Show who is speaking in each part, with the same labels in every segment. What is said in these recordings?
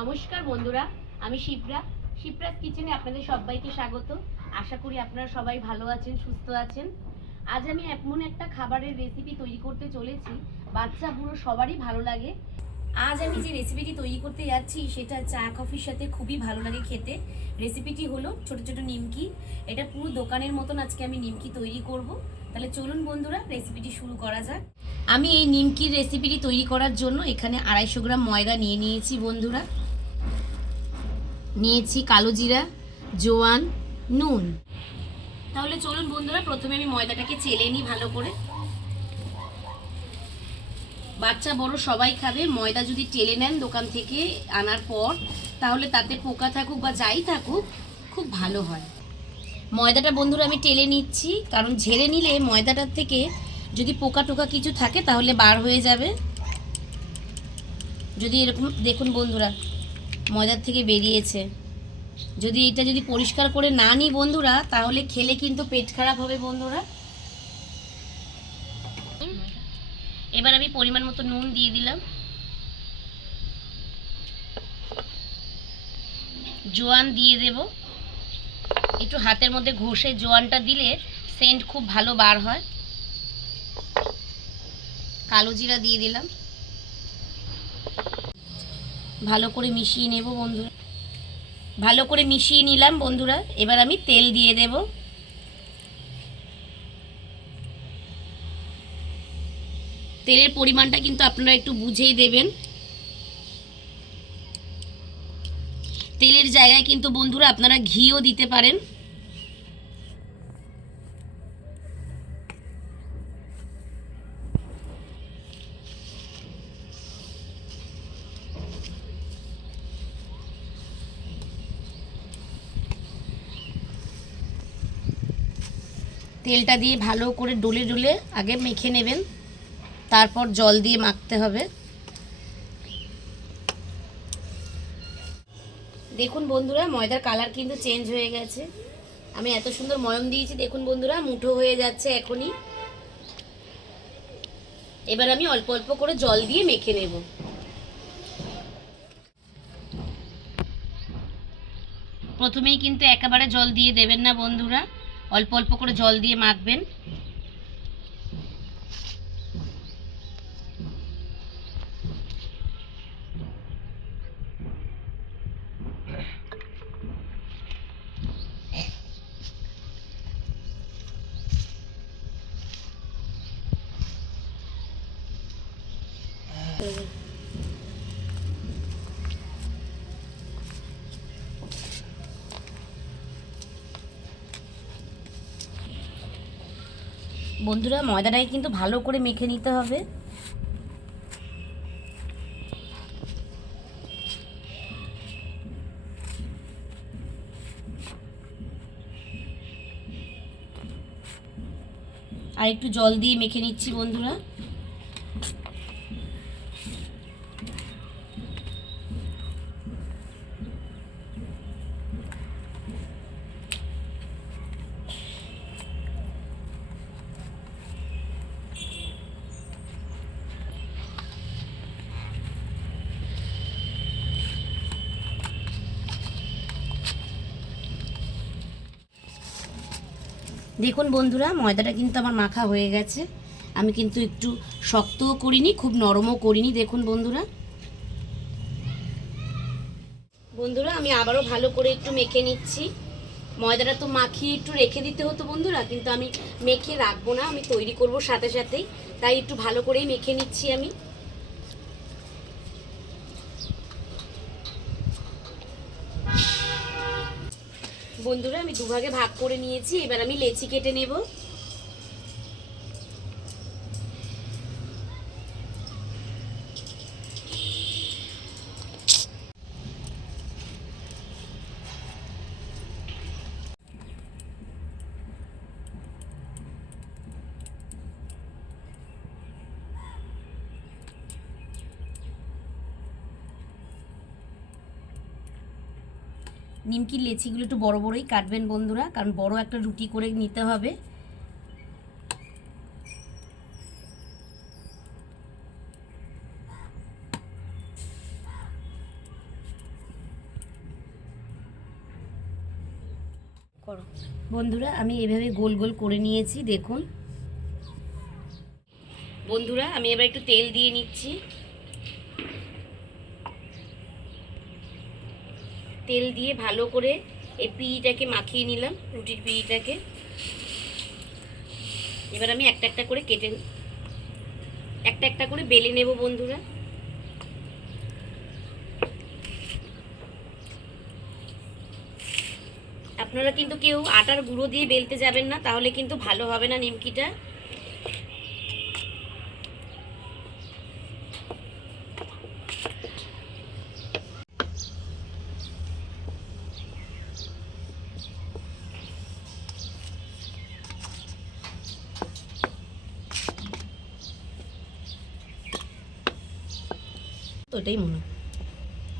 Speaker 1: নমস্কার বন্ধুরা, আমি শিপ্রা। শিপ্রাস কিচেনে আপনাদের সবাইকে স্বাগত। আশা করি আপনারা সবাই ভালো আছেন, সুস্থ আছেন। আজ আমি এমন একটা খাবারের রেসিপি তৈরি করতে চলেছি, বাচ্চা বুড়ো সবারই ভালো লাগে। আজ আমি যে রেসিপিটি তৈরি করতে যাচ্ছি, সেটা চা কফির সাথে খুবই ভালো লাগে খেতে। রেসিপিটি হলো ছোট ছোট নিমকি। এটা পুরো দোকানের মতন আজকে আমি নিমকি তৈরি করব। তাহলে চলুন বন্ধুরা রেসিপিটি শুরু করা যাক। আমি এই নিমকির রেসিপিটি তৈরি করার জন্য এখানে আড়াইশো গ্রাম ময়দা নিয়ে নিয়েছি বন্ধুরা। নিয়েছি কালো জিরা, জোয়ান, নুন। তাহলে চলুন বন্ধুরা, প্রথমে আমি ময়দাটাকে চেলে নিই ভালো করে। বাচ্চা, বড় সবাই খাবে। ময়দা যদি টেলে নেন দোকান থেকে আনার পর, তাহলে তাতে পোকা থাকুক বা যাই থাকুক, খুব ভালো হয়। ময়দাটা বন্ধুরা আমি টেলে নিচ্ছি, কারণ ঝেড়ে নিলে ময়দাটার থেকে যদি পোকা টোকা কিছু থাকে, তাহলে বার হয়ে যাবে। যদি এরকম, দেখুন বন্ধুরা ময়দার থেকে বেরিয়েছে। যদি এটা যদি পরিষ্কার করে না নিই বন্ধুরা, তাহলে খেলে কিন্তু পেট খারাপ হবে বন্ধুরা। এবার আমি পরিমাণ মতো নুন দিয়ে দিলাম। জোয়ান দিয়ে দেব। একটু হাতের মধ্যে ঘষে জোয়ানটা দিলে সেন্ট খুব ভালো বার হয়। কালো জিরা দিয়ে দিলাম। ভালো করে মিশিয়ে নেব বন্ধুরা। ভালো করে মিশিয়ে নিলাম বন্ধুরা। এবার আমি তেল দিয়ে দেব। তেলের পরিমাণটা কিন্তু আপনারা একটু বুঝেই দেবেন। তেলের জায়গায় কিন্তু বন্ধুরা আপনারা ঘিও দিতে পারেন। তেলটা দিয়ে ভালো করে ডলে ডলে আগে মেখে নেবেন। তারপর জল দিয়ে মাখতে হবে। দেখুন বন্ধুরা, ময়দার কালার কিন্তু চেঞ্জ হয়ে গেছে। আমি এত সুন্দর ময়ম দিয়েছি, দেখুন বন্ধুরা, মুঠো হয়ে যাচ্ছে এখনই। এবার আমি অল্প অল্প করে জল দিয়ে মেখে নেব। প্রথমেই কিন্তু একেবারে জল দিয়ে দেবেন না বন্ধুরা। অল্প অল্প করে জল দিয়ে মাখবেন। বন্ধুরা, ময়দাটাকে কিন্তু ভালো করে মেখে নিতে হবে। আর একটু জল দিয়ে মেখে নিচ্ছি বন্ধুরা। দেখুন বন্ধুরা, ময়দাটা কিন্তু আমার মাখা হয়ে গেছে। আমি কিন্তু একটু শক্তও করিনি, খুব নরমও করিনি, দেখুন বন্ধুরা। বন্ধুরা, আমি আবারও ভালো করে একটু মেখে নিচ্ছি। ময়দাটা তো মাখিয়ে একটু রেখে দিতে হতো বন্ধুরা, কিন্তু আমি মেখে রাখব না, আমি তৈরি করব সাথে সাথেই। তাই একটু ভালো করেই মেখে নিচ্ছি আমি। বন্ধুরা আমি দুভাগে ভাগ করে নিয়েছি। এবার আমি লেচি কেটে নেব। নিমকির লেচিগুলো একটু বড় বড়ই কাটবেন বন্ধুরা, কারণ বড় একটা রুটি করে নিতে হবে। বন্ধুরা, আমি এভাবে গোল গোল করে নিয়েছি, দেখুন। বন্ধুরা, আমি এবার একটু তেল দিয়ে নিচ্ছি। তেল দিয়ে ভালো করে এই পিঁড়িটাকে মাখিয়ে নিলাম, রুটির পিঁড়িটাকে। এবার আমি একটা একটা করে কেটে একটা একটা করে বেলে নেব বন্ধুরা। আপনারা কিন্তু কেউ আটার গুঁড়ো দিয়ে বেলতে যাবেন না, তাহলে কিন্তু ভালো হবে না নিমকিটা। তো এটাই মনে।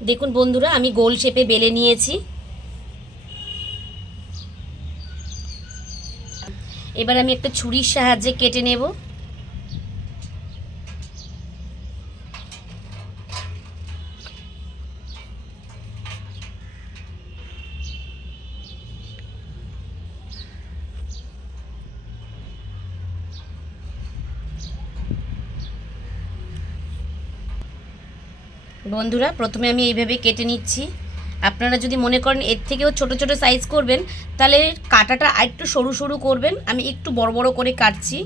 Speaker 1: দেখুন বন্ধুরা, আমি গোল শেপে বেলে নিয়েছি। এবার আমি একটা ছুরির সাহায্যে কেটে নেব। বন্ধুরা, প্রথমে আমি এইভাবে কেটে নিচ্ছি। আপনারা যদি মনে করেন এর থেকেও ছোট ছোট সাইজ করবেন, তাহলে কাটাটা আরেকটু সরু সরু করবেন। আমি একটু বড় বড় করে কাটছি।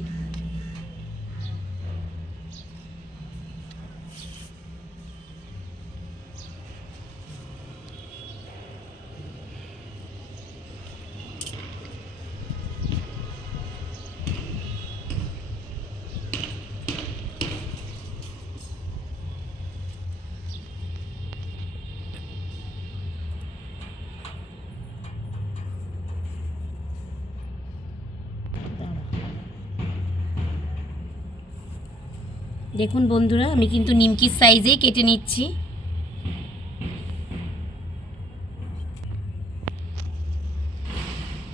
Speaker 1: দেখুন বন্ধুরা, আমি কিন্তু নিমকির সাইজেই কেটে নিচ্ছি।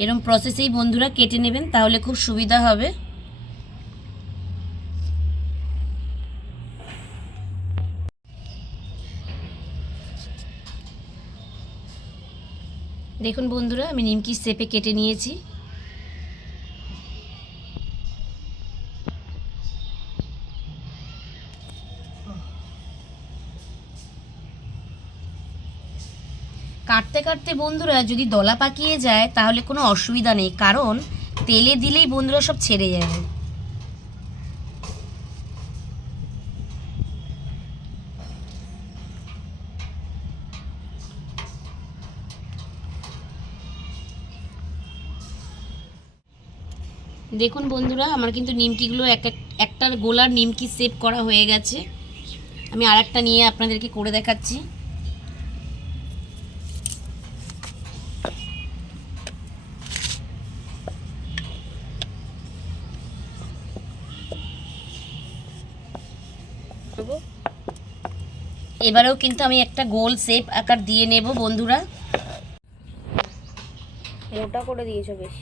Speaker 1: এরম প্রসেসেই বন্ধুরা কেটে নেবেন, তাহলে খুব সুবিধা হবে। দেখুন বন্ধুরা, আমি নিমকির শেপে কেটে নিয়েছি। কাটতে বন্ধুরা যদি দলা পাকিয়ে যায়, তাহলে কোনো অসুবিধা নেই, কারণ তেলে দিলেই বন্ধুরা সব ছেড়ে যাবে। দেখুন বন্ধুরা, আমার কিন্তু নিমকিগুলো এক এক, একটার গোলার নিমকি সেভ করা হয়ে গেছে। আমি আর নিয়ে আপনাদেরকে করে দেখাচ্ছি। এবারেও কিন্তু আমি একটা গোল শেপ আকার দিয়ে নেব বন্ধুরা।
Speaker 2: মোটা করে দিয়েছ বেশ।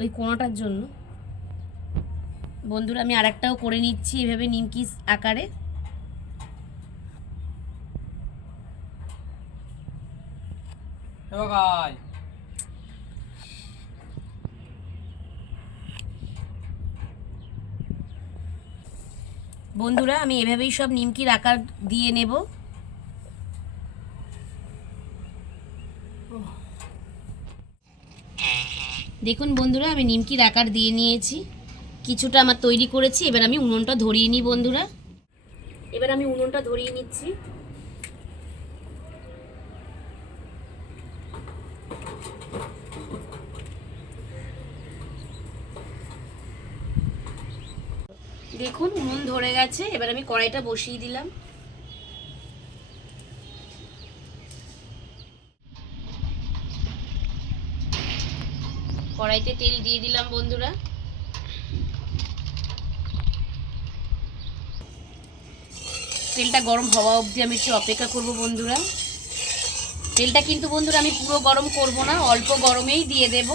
Speaker 1: ওই কোনোটার জন্য। বন্ধুরা আমি আরেকটাও করে নিচ্ছি এভাবে নিমকি আকারে।
Speaker 3: এবার
Speaker 1: বন্ধুরা, আমি এভাবেই সব নিমকির আকার দিয়ে নেব। দেখুন বন্ধুরা, আমি নিমকির আকার দিয়ে নিয়েছি। কিছুটা আমার তৈরি করেছি, এবার আমি উনুনটা ধরিয়ে নিই বন্ধুরা। এবার আমি উনুনটা ধরিয়ে নিচ্ছি। দেখুন উনুন ধরে গেছে। এবার আমি কড়াইটা বসিয়ে দিলাম। কড়াইতে তেল দিয়ে দিলাম, বন্ধুরা। তেলটা গরম হওয়া অবধি আমি একটু অপেক্ষা করব, বন্ধুরা। তেলটা কিন্তু, বন্ধুরা, আমি পুরো গরম করব না, অল্প গরমেই দিয়ে দেব।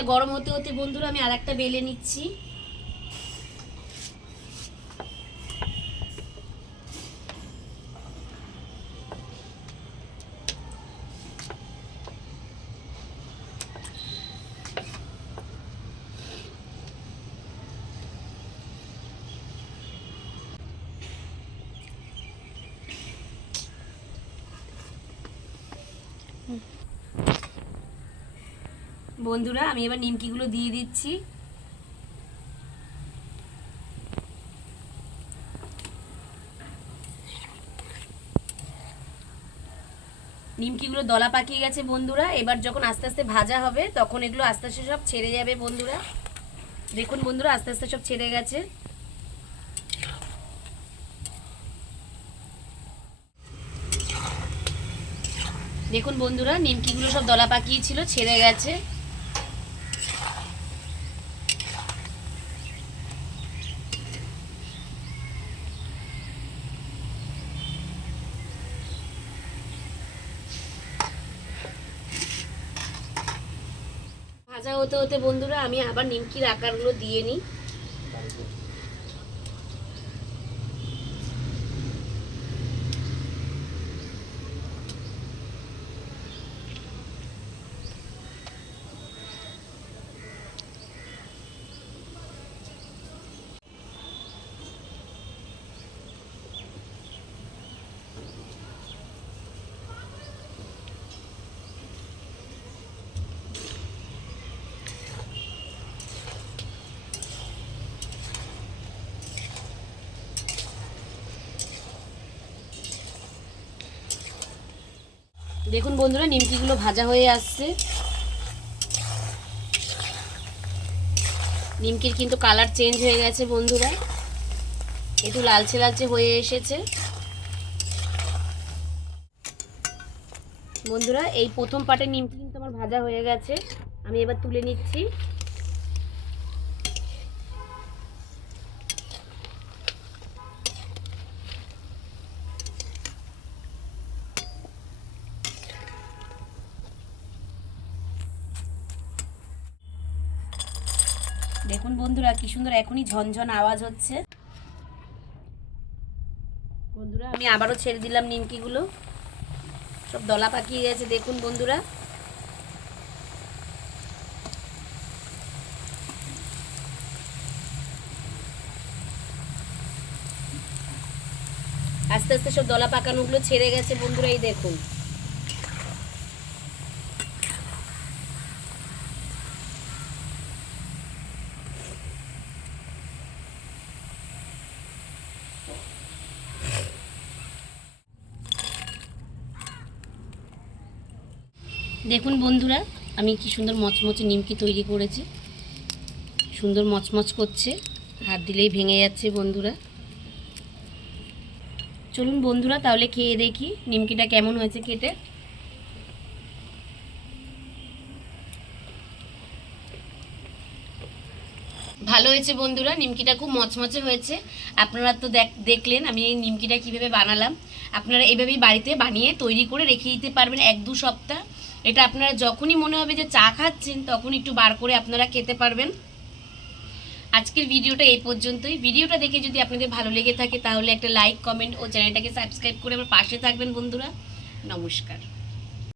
Speaker 1: তেলটা গরম হতে হতে বন্ধুরা আমি আর একটা বেলে নিচ্ছি। বন্ধুরা, আমি এবার নিমকিগুলো দিয়ে দিচ্ছি। নিমকিগুলো দলা পাকিয়ে গেছে বন্ধুরা। এবার যখন আস্তে আস্তে ভাজা হবে, তখন এগুলো আস্তে আস্তে সব ছেড়ে যাবে বন্ধুরা। দেখুন বন্ধুরা, আস্তে আস্তে সব ছেড়ে গেছে। দেখুন বন্ধুরা, নিমকিগুলো সব দলা পাকিয়ে ছিল, ছেড়ে গেছে ভাজা হতে হতে বন্ধুরা আমি আবার নিমকির আকারগুলো দিয়ে নিই। দেখুন বন্ধুরা, নিমকিগুলো ভাজা হয়ে আসছে। নিমকির কিন্তু কালার চেঞ্জ হয়ে গেছে বন্ধুরা। একটু লালচে লালচে হয়ে এসেছে। বন্ধুরা, এই প্রথম পাটের নিমকি কিন্তু আমার ভাজা হয়ে গেছে। আমি এবার তুলে নিচ্ছি দেখুন বন্ধুরা, কি সুন্দর এখনই ঝনঝন আওয়াজ হচ্ছে। বন্ধুরা, আমি আবারও ছেড়ে দিলাম নিমকিগুলো। সব দলা পাকিয়ে গেছে, দেখুন বন্ধুরা। আস্তে আস্তে সব দলা পাকানোগুলো ছেড়ে গেছে বন্ধুরা, এই দেখুন। দেখুন বন্ধুরা, আমি কি সুন্দর মচমচে নিমকি তৈরি করেছি। সুন্দর মচমচ করছে, হাত দিলেই ভেঙে যাচ্ছে বন্ধুরা। চলুন বন্ধুরা, তাহলে খেয়ে দেখি নিমকিটা কেমন হয়েছে খেতে। ভালো হয়েছে বন্ধুরা, নিমকিটা খুব মচমচে হয়েছে। আপনারা তো দেখ, দেখলেন আমি এই নিমকিটা কীভাবে বানালাম। আপনারা এভাবেই বাড়িতে বানিয়ে তৈরি করে রেখে দিতে পারবেন এক দু সপ্তাহ। এটা আপনারা যখনই মনে হবে যে চা খাচ্ছেন, তখন একটু বার করে আপনারা খেতে পারবেন। আজকের ভিডিওটা এই পর্যন্তই। ভিডিওটা দেখে যদি আপনাদের ভালো লেগে থাকে, তাহলে একটা লাইক কমেন্ট ও চ্যানেলটাকে সাবস্ক্রাইব করে আমার পাশে থাকবেন বন্ধুরা। নমস্কার।